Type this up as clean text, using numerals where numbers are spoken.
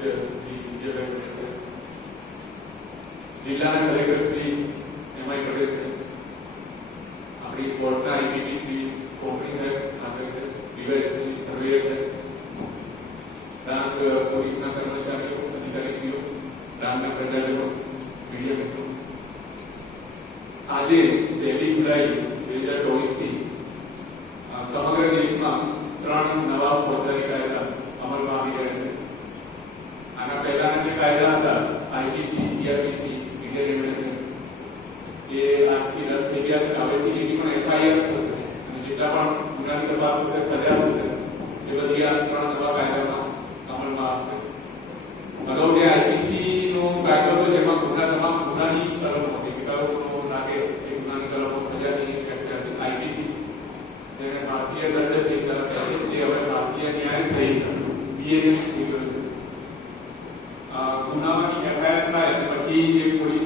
આયુક્ત શ્રી વિજયભાઈ પટેલ છે, જિલ્લાના collector Shri MI Patel છે, આપણી કોર્ટના આઈપીપી શ્રી કોકણી સાહેબ હાજર છે, ડીવાયએસપી સર્વેયર છે, ડાંગ પોલીસના કર્મચારીઓ, અધિકારીશ્રીઓ, ડાંગના પ્રજાજનો, મીડિયા મિત્રો, આજે 1 જુલાઈ 2024 થી સમગ્ર દેશમાં 3 નવા ફોજદારી કાયદા અમલમાં આવી રહ્યા છે. આના પહેલાના જે કાયદા હતા આઈપીસી, સીઆરપીસી, ઇન્ડિયન રેમિડન્સ, એ આજથી રદ થઈ ગયા. હવેથી જેની પણ એફઆઈઆર થશે અને જેટલા પણ ગુનાની તપાસ થશે, સજા થશે, એ બધી આ 3 નવા કાયદામાં અમલમાં આવશે. અગાઉ જે આઈપીસી નો કાયદો હતો જેમાં તમામ ગુનાની કલમો હતી, વિકલ્પો નાખે એ ગુનાની કલમો સજાની હતી. આઈપીસી જેને ભારતીય દંડ સંહિતા કહેવાય, જે હવે ભારતીય ન્યાય સંહિતા બીએનએસ નીકળ્યું છે. ગુનાની એફઆઈઆર થાય પછી જે પોલીસ